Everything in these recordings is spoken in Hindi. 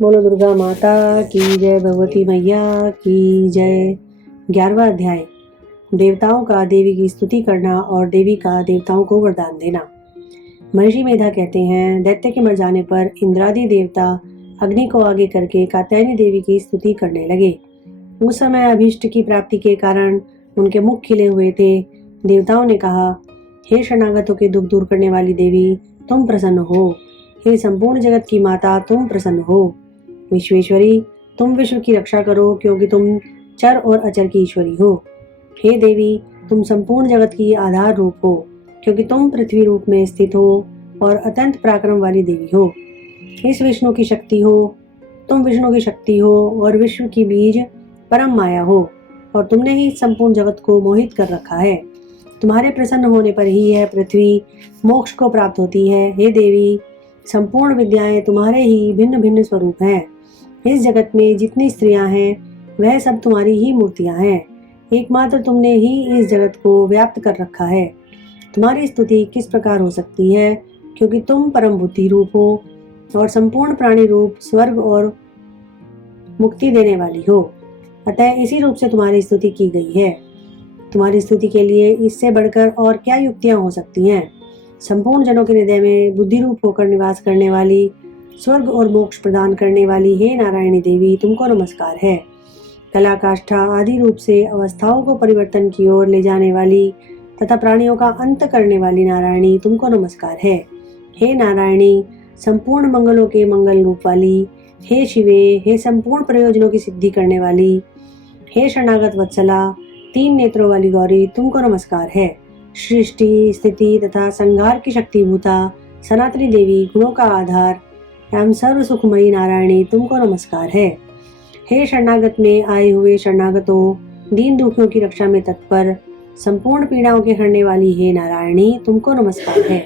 बोलो दुर्गा माता की जय, भगवती मैया की जय। 11वां अध्याय, देवताओं का देवी की स्तुति करना और देवी का देवताओं को वरदान देना। महर्षि मेधा कहते हैं, दैत्य के मर जाने पर इंद्रादि देवता अग्नि को आगे करके कात्यायनी देवी की स्तुति करने लगे। उस समय अभीष्ट की प्राप्ति के कारण उनके मुख खिले हुए थे। देवताओं ने कहा, हे शरणागतों के दुख दूर करने वाली देवी, तुम प्रसन्न हो। हे संपूर्ण जगत की माता, तुम प्रसन्न हो। विश्वेश्वरी, तुम विश्व की रक्षा करो, क्योंकि तुम चर और अचर की ईश्वरी हो। हे देवी, तुम संपूर्ण जगत की आधार रूप हो, क्योंकि तुम पृथ्वी रूप में स्थित हो और अत्यंत पराक्रम वाली देवी हो। इस विष्णु की शक्ति हो, तुम विष्णु की शक्ति हो और विश्व की बीज परम माया हो, और तुमने ही संपूर्ण जगत को मोहित कर रखा है। तुम्हारे प्रसन्न होने पर ही यह पृथ्वी मोक्ष को प्राप्त होती है। हे देवी, संपूर्ण विद्याएं तुम्हारे ही भिन्न भिन्न स्वरूप हैं। इस जगत में जितनी स्त्रियां हैं वह सब तुम्हारी ही मूर्तियां हैं। एकमात्र तुमने ही इस जगत को व्याप्त कर रखा है। तुम्हारी स्तुति किस प्रकार हो सकती है, क्योंकि तुम परम बुद्धि रूप हो और संपूर्ण प्राणी रूप, स्वर्ग और मुक्ति देने वाली हो। अतः इसी रूप से तुम्हारी स्तुति की गई है। तुम्हारी स्तुति के लिए इससे बढ़कर और क्या युक्तियां हो सकती हैं। संपूर्ण जनों के हृदय में बुद्धि रूप होकर निवास करने वाली, स्वर्ग और मोक्ष प्रदान करने वाली हे नारायणी देवी, तुमको नमस्कार है। कला काष्ठा आदि रूप से अवस्थाओं को परिवर्तन की ओर ले जाने वाली तथा प्राणियों का अंत करने वाली नारायणी, तुमको नमस्कार है। हे नारायणी, संपूर्ण मंगलों के मंगल रूप वाली, हे शिवे, हे संपूर्ण प्रयोजनों की सिद्धि करने वाली, हे शरणागत वत्सला, 3 नेत्रों वाली गौरी, तुमको नमस्कार है। सृष्टि, स्थिति तथा संहार की शक्तिभूता सनातनी देवी, गुणों का आधार एवं सर्व सुखमयी नारायणी, तुमको नमस्कार है। हे शरणागत में आए हुए शरणागतों, दीन दुखियों की रक्षा में तत्पर, संपूर्ण पीड़ाओं के हरने वाली हे नारायणी, तुमको नमस्कार है।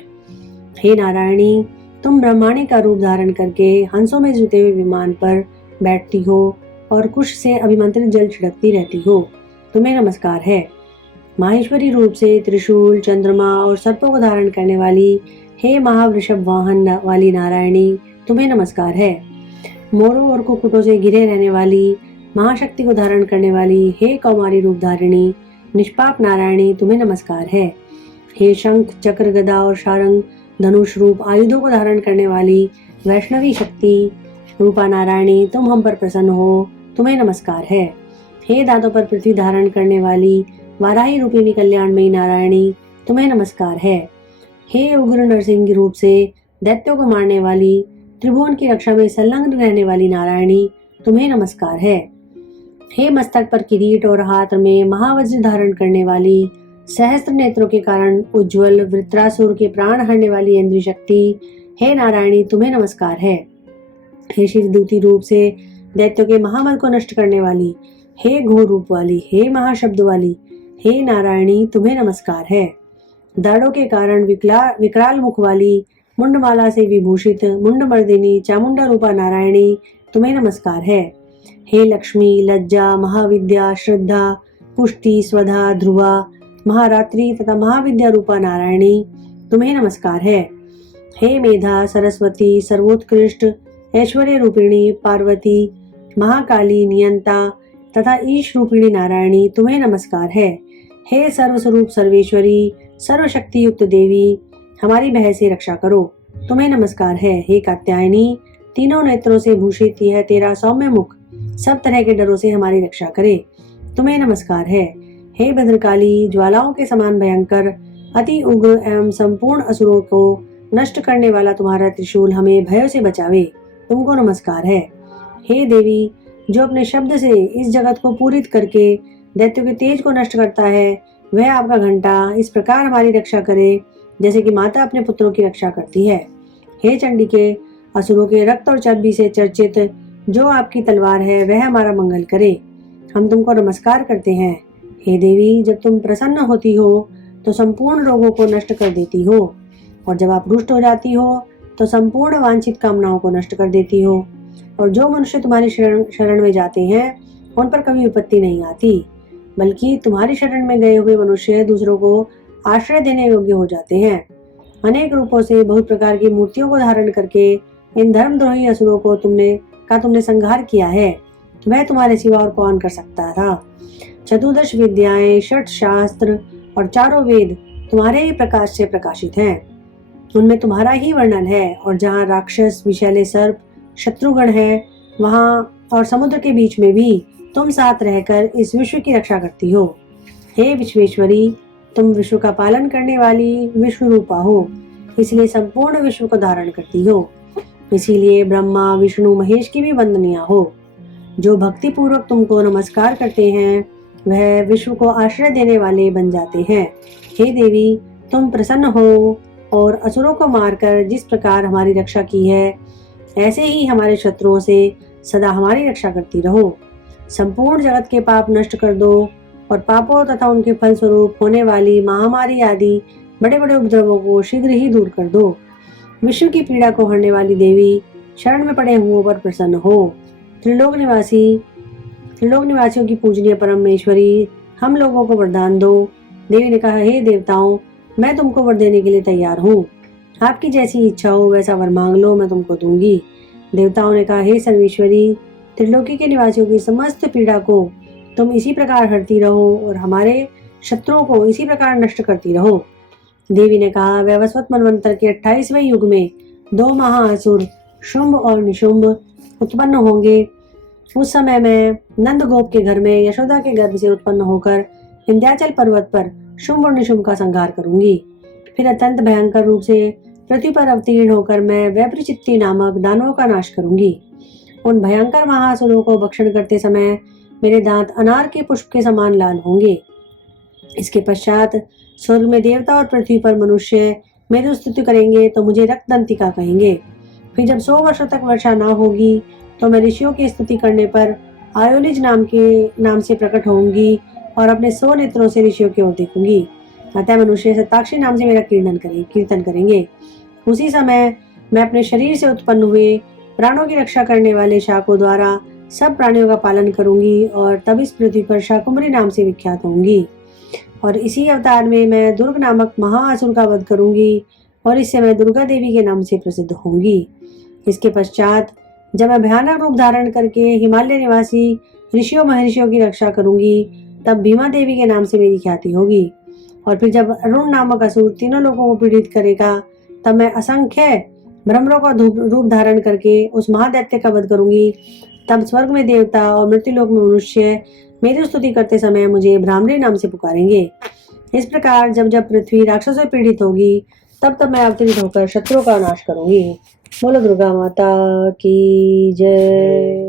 हे नारायणी, तुम ब्रह्माणी का रूप धारण करके हंसों में जुटे हुए विमान पर बैठती हो और कुश से अभिमंत्रित जल छिड़कती रहती हो, तुम्हें नमस्कार है। माहेश्वरी रूप से त्रिशूल, चंद्रमा और सर्पों को धारण करने वाली हे महावृषभ वाहन वाली नारायणी, तुम्हें नमस्कार है। मोरों और कुक्कुटों से घिरे रहने वाली, महाशक्ति को धारण करने वाली हे कौमारी रूप धारिणी निष्पाप नारायणी, तुम्हें नमस्कार है। हे शंख, चक्र, गदा और शारंग धनुष रूप आयुधों को धारण करने वाली वैष्णवी शक्ति रूपा नारायणी, तुम हम पर प्रसन्न हो, तुम्हें नमस्कार है। हे दांतों पर पृथ्वी धारण करने वाली वाराही रूपिणी कल्याणमयी नारायणी, तुम्हें नमस्कार है। हे उग्र नरसिंह रूप से दैत्यों को मारने वाली, त्रिभुवन की रक्षा में संलग्न रहने वाली नारायणी, तुम्हें नमस्कार है। हे मस्तक पर किरीट और हाथ में महावज्र धारण करने वाली, सहस्त्र नेत्रों के कारण उज्ज्वल वृत्रासुर के प्राण हरने वाली इंद्रिय शक्ति, हे नारायणी, तुम्हें नमस्कार है। हे शिवदूती रूप से दैत्यों के महाबल को नष्ट करने वाली, हे घोर रूप वाली, हे महाशब्द वाली, हे नारायणी, तुम्हें नमस्कार है। दाढ़ों के कारण विकराल मुख वाली, मुंडमाला से विभूषित मुंडमर्दिनी चामुंडा रूपा नारायणी, तुम्हें नमस्कार है। हे लक्ष्मी, लज्जा, महाविद्या, श्रद्धा, पुष्टि, स्वधा, ध्रुवा, महारात्रि तथा महाविद्या रूपा नारायणी, तुम्हें नमस्कार है। हे मेधा, सरस्वती, सर्वोत्कृष्ट ऐश्वर्य रूपिणी पार्वती, महाकाली, नियंता तथा ईश रूपिणी नारायणी, तुम्हें नमस्कार है। हे सर्वस्वरूप सर्वेश्वरी, सर्वशक्ति युक्त देवी, हमारी भय से रक्षा करो, तुम्हें नमस्कार है। हे कात्यायनी, तीनों नेत्रों से भूषित यह तेरा सौम्य मुख सब तरह के डरों से हमारी रक्षा करे, तुम्हें नमस्कार है। हे भद्रकाली, ज्वालाओं के समान भयंकर, अति उग्र एवं संपूर्ण असुरों को नष्ट करने वाला तुम्हारा त्रिशूल हमें भयों से बचावे, तुमको नमस्कार है। हे देवी, जो अपने शब्द से इस जगत को पूरित करके दैत्यों के तेज को नष्ट करता है, वह आपका घंटा इस प्रकार हमारी रक्षा करे जैसे कि माता अपने पुत्रों की रक्षा करती है। हे चंडिके, असुरों के रक्त और चर्बी से चर्चित जो आपकी तलवार है वह हमारा मंगल करे, हम तुमको नमस्कार करते हैं। हे देवी, जब तुम प्रसन्न होती हो तो संपूर्ण रोगों को नष्ट कर देती हो, और जब आप रुष्ट हो जाती हो तो संपूर्ण वांछित कामनाओं को नष्ट कर देती हो, और जो मनुष्य तुम्हारी शरण में जाते हैं उन पर कभी विपत्ति नहीं आती, बल्कि तुम्हारी शरण में गए हुए मनुष्य दूसरों को आश्रय देने योग्य हो जाते हैं। अनेक रूपों से बहुत प्रकार की मूर्तियों को धारण करके इन धर्मद्रोही असुरों को तुमने का तुमने संहार किया है, वह तुम्हारे सिवा और कौन कर सकता था। चतुर्दश विद्याएं, षट शास्त्र और चारों वेद तुम्हारे ही प्रकाश से प्रकाशित हैं, उनमें तुम्हारा ही वर्णन है। और जहाँ राक्षस, विषैले सर्प, शत्रुगण है, वहाँ और समुद्र के बीच में भी तुम साथ रहकर इस विश्व की रक्षा करती हो। हे विश्वेश्वरी, तुम विश्व का पालन करने वाली विश्व रूपा हो, इसलिए संपूर्ण विश्व को धारण करती हो। इसीलिए ब्रह्मा, विष्णु, महेश की भी वंदनीय हो। जो भक्ति पूर्वक तुमको नमस्कार करते हैं वह विश्व को आश्रय देने वाले बन जाते हैं। हे देवी, तुम प्रसन्न हो और असुरों को मारकर जिस प्रकार हमारी रक्षा की है, ऐसे ही हमारे शत्रुओं से सदा हमारी रक्षा करती रहो। संपूर्ण जगत के पाप नष्ट कर दो और पापों तथा उनके फल स्वरूप होने वाली महामारी आदि बड़े बड़े उपद्रवों को शीघ्र ही दूर कर दो। विश्व की पीड़ा को हरने वाली देवी, शरण में पड़े हुओं पर प्रसन्न हो। त्रिलोक निवासियों की पूजनीय परमेश्वरी, हम लोगों को वरदान दो। देवी ने कहा, हे देवताओं, मैं तुमको वर देने के लिए तैयार हूँ। आपकी जैसी इच्छा हो वैसा वर मांग लो, मैं तुमको दूंगी। देवताओं ने कहा, हे सर्वेश्वरी, त्रिलोकी के निवासियों की समस्त पीड़ा को तुम इसी प्रकार हरती रहो और हमारे शत्रुओं को इसी प्रकार नष्ट करती रहो। देवी ने कहा, वैवस्वत मनवंतर के 28वें युग में 2 महाअसुर शुंभ और निशुंभ उत्पन्न होंगे। उस समय मैं नंदगोप के घर में यशोदा के गर्भ से उत्पन्न होकर विंध्याचल पर्वत पर शुंभ और निशुंभ का संहार करूंगी। फिर अत्यंत भयंकर रूप से पृथ्वी पर अवतीर्ण होकर मैं वैप्रचित्ती नामक दानवों का नाश करूंगी। उन भयंकर महाअसुरों को भक्षण करते समय मेरे दांत अनार के पुष्प के समान लाल होंगे। इसके पश्चात स्वर्ग में देवता और पृथ्वी पर मनुष्य मेरी स्तुति करेंगे तो मुझे रक्तदंतिका कहेंगे। फिर जब 100 वर्षों तक वर्षा न होगी तो मैं ऋषियों की स्तुति करने पर आयोनिज नाम से प्रकट होंगी और अपने 100 नेत्रों से ऋषियों की ओर देखूंगी। अतः मनुष्य सताक्षी नाम से मेरा कीर्तन करेंगे। उसी समय मैं अपने शरीर से उत्पन्न हुए प्राणों की रक्षा करने वाले शाकों द्वारा सब प्राणियों का पालन करूंगी और तब इस पृथ्वी पर शाकुंभरी नाम से विख्यात होंगी। और इसी अवतार में मैं दुर्ग नामक महाअसुर का वध करूंगी और इससे मैं दुर्गा देवी के नाम से प्रसिद्ध होंगी। इसके पश्चात जब मैं भयानक रूप धारण करके हिमालय निवासी ऋषियों महर्षियों की रक्षा करूंगी, तब भीमा देवी के नाम से मेरी ख्याति होगी। और फिर जब अरुण नामक असुर तीनों लोगों को पीड़ित करेगा, तब मैं असंख्य भ्रमरों का रूप धारण करके उस महादैत्य का वध करूंगी। तब स्वर्ग में देवता और मृत्युलोक में मनुष्य मेरी स्तुति करते समय मुझे ब्राह्मणी नाम से पुकारेंगे। इस प्रकार जब जब पृथ्वी राक्षसों से पीड़ित होगी, तब तब मैं अवतरित होकर शत्रुओं का नाश करूंगी। बोलो दुर्गा माता की जय।